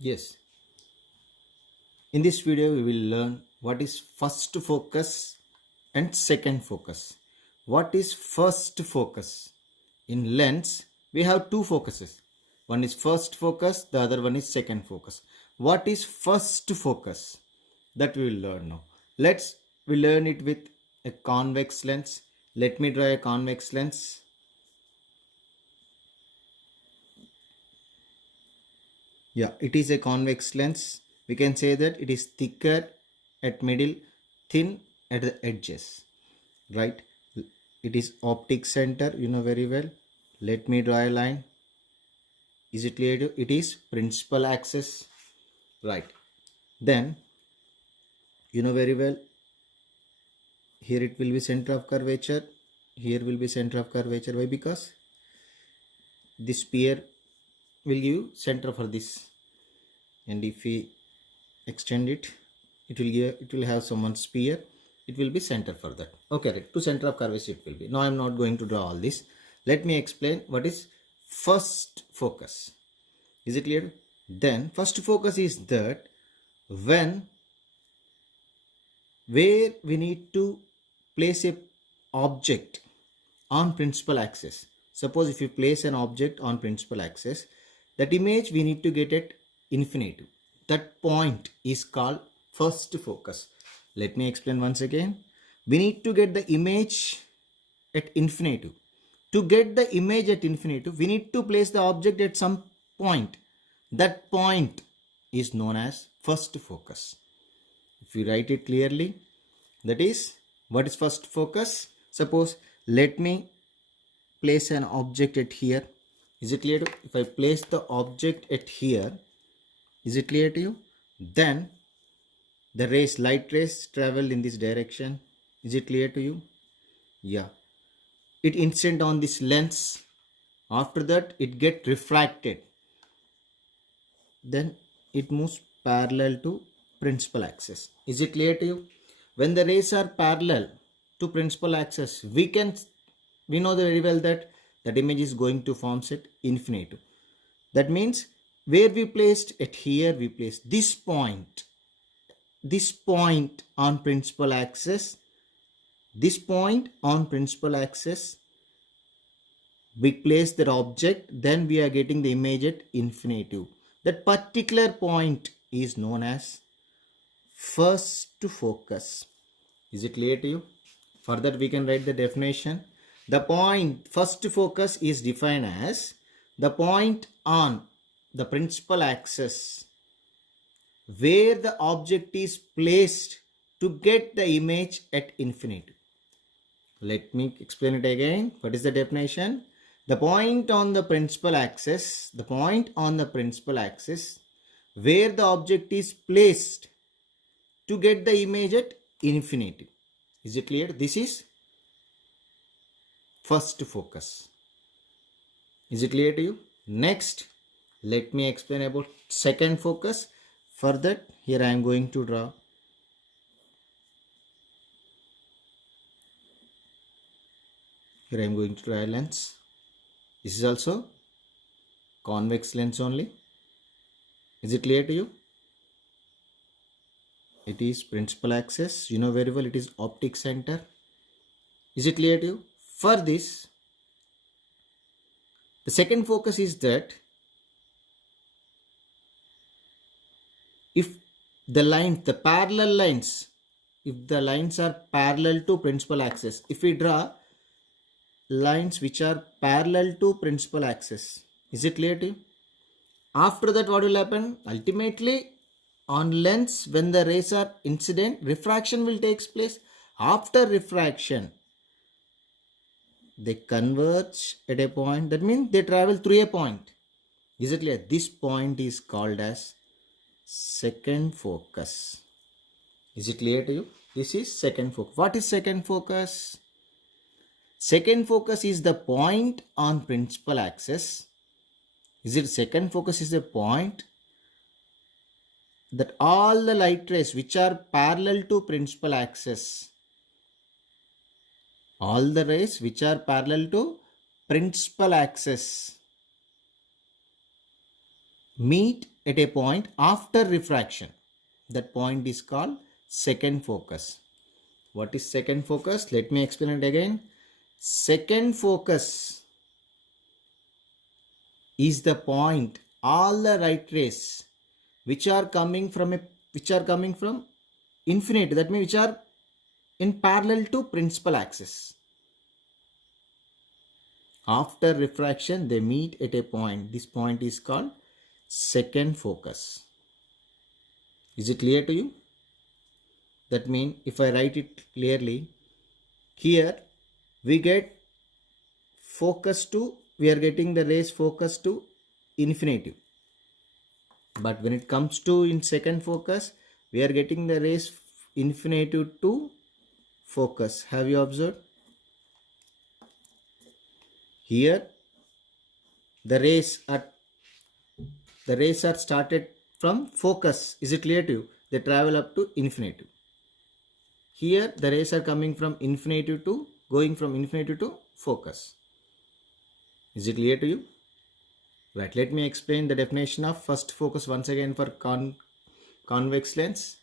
Yes, in this video we will learn what is first focus and second focus. What is first focus? In lens, we have two focuses. One is first focus, the other one is second focus. What is first focus? That we will learn now. We learn it with a convex lens. Let me draw a convex lens. Yeah, it is a convex lens. We can say that it is thicker at middle, thin at the edges, right? It is optic center, you know very well. Let me draw a line. Is it clear to you? It is principal axis, right? Then you know very well, here it will be center of curvature, here will be center of curvature. Why? Because this sphere will give center for this, and if we extend it, it will have some one sphere, it will be center for that. Okay, right, to center of curvature it will be. Now I'm not going to draw all this. Let me explain what is first focus. Is it clear? Then first focus is that when where we need to place a object on principal axis. Suppose if you place an object on principal axis, that image we need to get at infinitive. That point is called first focus. Let me explain once again. We need to get the image at infinitive. To get the image at infinitive, we need to place the object at some point. That point is known as first focus. If we write it clearly, that is, what is first focus? Suppose let me place an object at here. Is it clear to you? If I place the object at here, is it clear to you? Then the light rays travel in this direction. Is it clear to you? Yeah. It incident on this lens. After that, it get refracted. Then it moves parallel to principal axis. Is it clear to you? When the rays are parallel to principal axis, we know very well that that image is going to form set infinitive. That means where we placed at here, we placed this point on principal axis, this point on principal axis, we place that object, then we are getting the image at infinitive. That particular point is known as first focus. Is it clear to you? Further, we can write the definition. The point first focus is defined as the point on the principal axis where the object is placed to get the image at infinity. Let me explain it again. What is the definition? The point on the principal axis, where the object is placed to get the image at infinity. Is it clear? This is first focus. Is it clear to you? Next, let me explain about second focus. For that, here I am going to draw a lens. This is also convex lens only. Is it clear to you? It is principal axis. You know very well it is optic center. Is it clear to you? For this, the second focus is that if the parallel lines, if the lines are parallel to principal axis, if we draw lines which are parallel to principal axis, is it clear to you? After that, what will happen? Ultimately, on lens, when the rays are incident, refraction will take place. After refraction, they converge at a point. That means they travel through a point. Is it clear? This point is called as second focus. Is it clear to you? This is second focus. What is second focus? Second focus is the point on principal axis. Is it second focus is a point that all the light rays which are parallel to principal axis, all the rays which are parallel to principal axis, meet at a point after refraction. That point is called second focus. What is second focus? Let me explain it again. Second focus is the point all the light rays which are coming from infinity, that means which are in parallel to principal axis. After refraction, they meet at a point. This point is called second focus. Is it clear to you? That means if I write it clearly, here we get focus to, we are getting the rays focus to infinitive. But when it comes to in second focus, we are getting the rays infinitive to focus. Have you observed? Here the rays are started from focus. Is it clear to you? They travel up to infinitive. Here the rays are coming from infinitive to, going from infinitive to focus. Is it clear to you? Right, let me explain the definition of first focus once again for convex lens.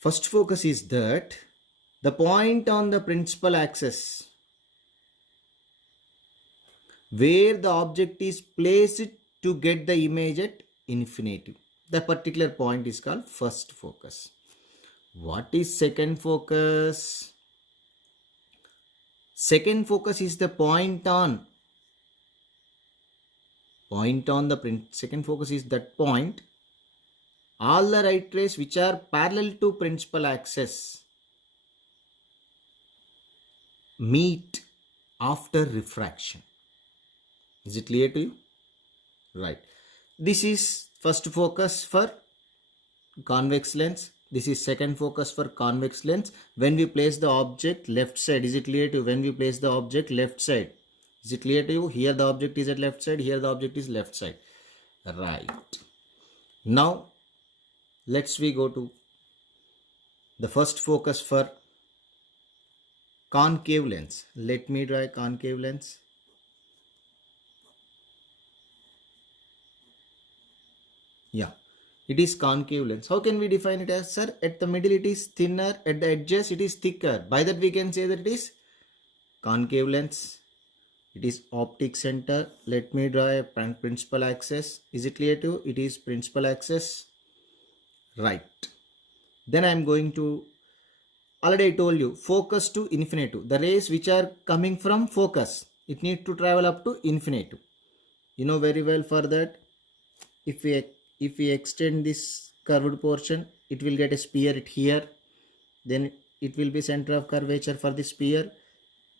First focus is that the point on the principal axis where the object is placed to get the image at infinitive. The particular point is called first focus. What is second focus? Second focus is the point on the second focus is that point all the light rays which are parallel to principal axis meet after refraction. Is it clear to you? Right. This is first focus for convex lens. This is second focus for convex lens. When we place the object left side, is it clear to you? When we place the object left side, is it clear to you? Here the object is at left side, here the object is left side. Right. Now, let's we go to the first focus for concave lens. Let me draw a concave lens. Yeah, it is concave lens. How can we define it as, sir? At the middle it is thinner, at the edges it is thicker. By that we can say that it is concave lens. It is optic center. Let me draw a principal axis. Is it clear to you? It is principal axis. Right. Then I am going to, already I told you, focus to infinitive. The rays which are coming from focus, it needs to travel up to infinitive. You know very well for that. If we extend this curved portion, it will get a sphere at here. Then it will be center of curvature for the sphere.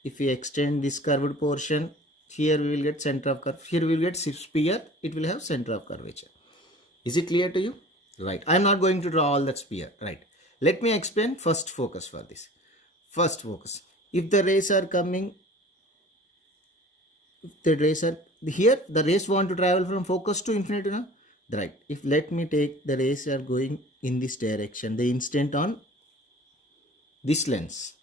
If we extend this curved portion, here we will get center of curve. Here we will get sphere. It will have center of curvature. Is it clear to you? Right. I am not going to draw all that sphere. Right. Let me explain first focus for this. First focus. If the rays are coming, here, the rays want to travel from focus to infinity now. Right. If let me take the rays are going in this direction, the instant on this lens,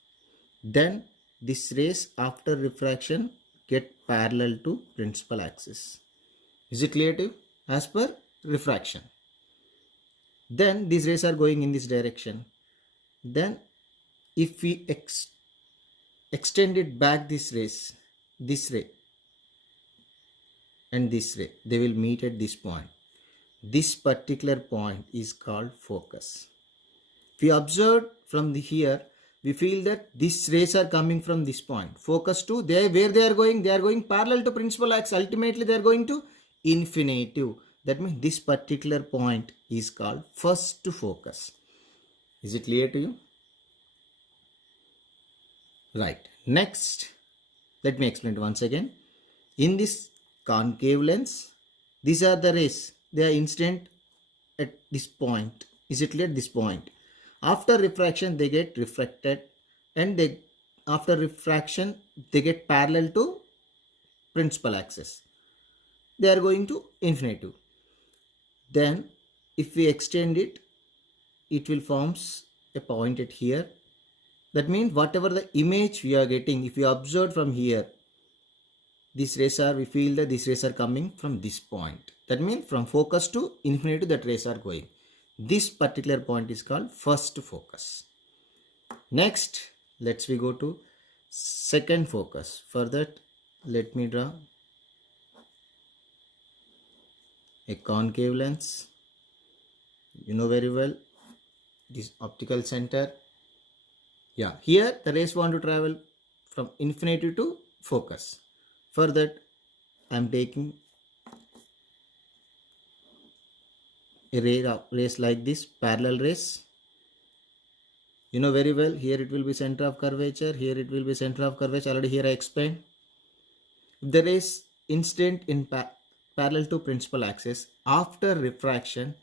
then this rays after refraction get parallel to principal axis. Is it clear to you? As per refraction. Then these rays are going in this direction. Then if we extend it back, this rays, this ray and this ray, they will meet at this point. This particular point is called focus. If we observe from here, we feel that these rays are coming from this point. Focus to, where they are going parallel to principal axis. Ultimately, they are going to infinitive. That means this particular point is called first focus. Is it clear to you? Right. Next, let me explain it once again. In this concave lens, these are the rays. They are instant at this point. Is it clear? This point. After refraction, they get refracted, and after refraction, they get parallel to principal axis. They are going to infinitive. Then, if we extend it, it will forms a point at here. That means whatever the image we are getting, if we observe from here, these rays are, we feel that these rays are coming from this point. That means from focus to infinity that rays are going. This particular point is called first focus. Next, let's we go to second focus. For that, let me draw a concave lens. You know very well this optical center. Yeah, here the rays want to travel from infinity to focus. For that, I am taking a rays like this, parallel rays. You know very well, here it will be center of curvature, here it will be center of curvature. Already here I explained. If the rays incident in parallel to principal axis, after refraction,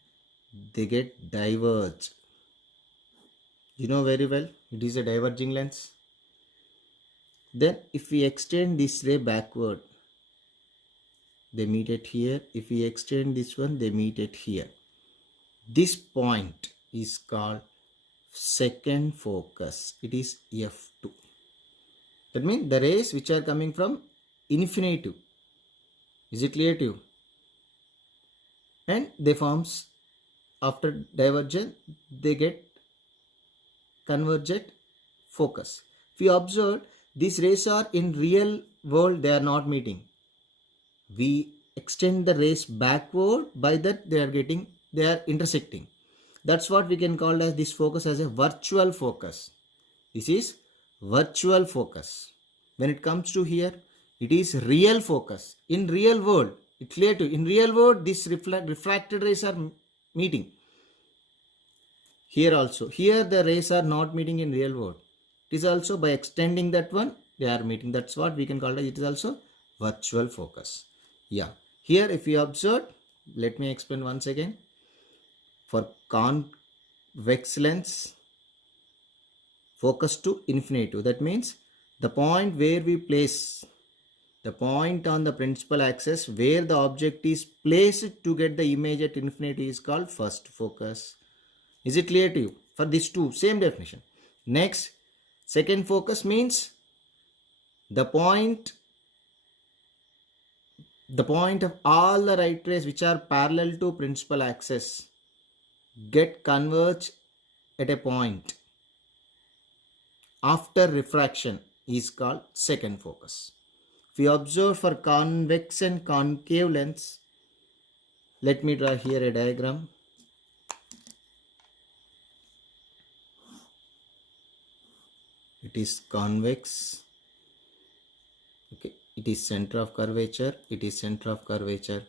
they get diverged. You know very well, it is a diverging lens. Then if we extend this ray backward, they meet it here. If we extend this one, they meet it here. This point is called second focus. It is F2. That means the rays which are coming from infinity. Is it clear to you? And they forms, after divergence, they get convergent focus. If you observe, these rays are in real world, they are not meeting. We extend the rays backward, by that they are intersecting. That's what we can call as this focus as a virtual focus. This is virtual focus. When it comes to here, it is real focus. In real world, it's clear to you. In real world, these refracted rays are meeting. Here also, here the rays are not meeting in real world. It is also by extending that one, they are meeting. That's what we can call it. It is also virtual focus. Yeah. Here if you observe, let me explain once again. For convex lens, focus to infinity. That means the point where we place the point on the principal axis where the object is placed to get the image at infinity is called first focus. Is it clear to you? For these two, same definition. Next, second focus means the point of all the right rays which are parallel to principal axis get converged at a point after refraction is called second focus. If you observe for convex and concave lens, let me draw here a diagram. It is convex. Okay, it is center of curvature. It is center of curvature.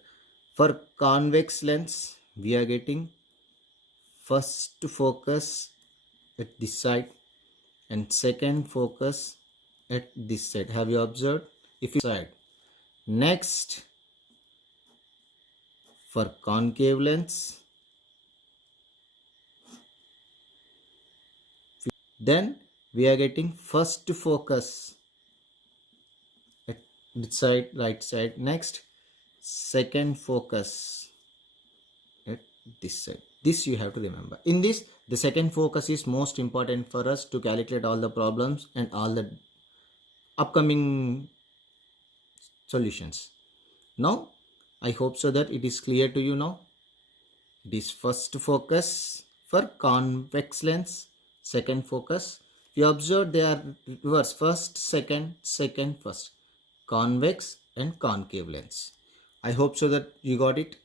For convex lens, we are getting first focus at this side and second focus at this side. Have you observed? If you side. Next, for concave lens, then we are getting first focus at this side, right side. Next, second focus at this side. This you have to remember. In this, the second focus is most important for us to calculate all the problems and all the upcoming solutions. Now, I hope so that it is clear to you now. It is first focus for convex lens, second focus. You observe they are reverse, first, second, second, first. Convex and concave lens. I hope so that you got it.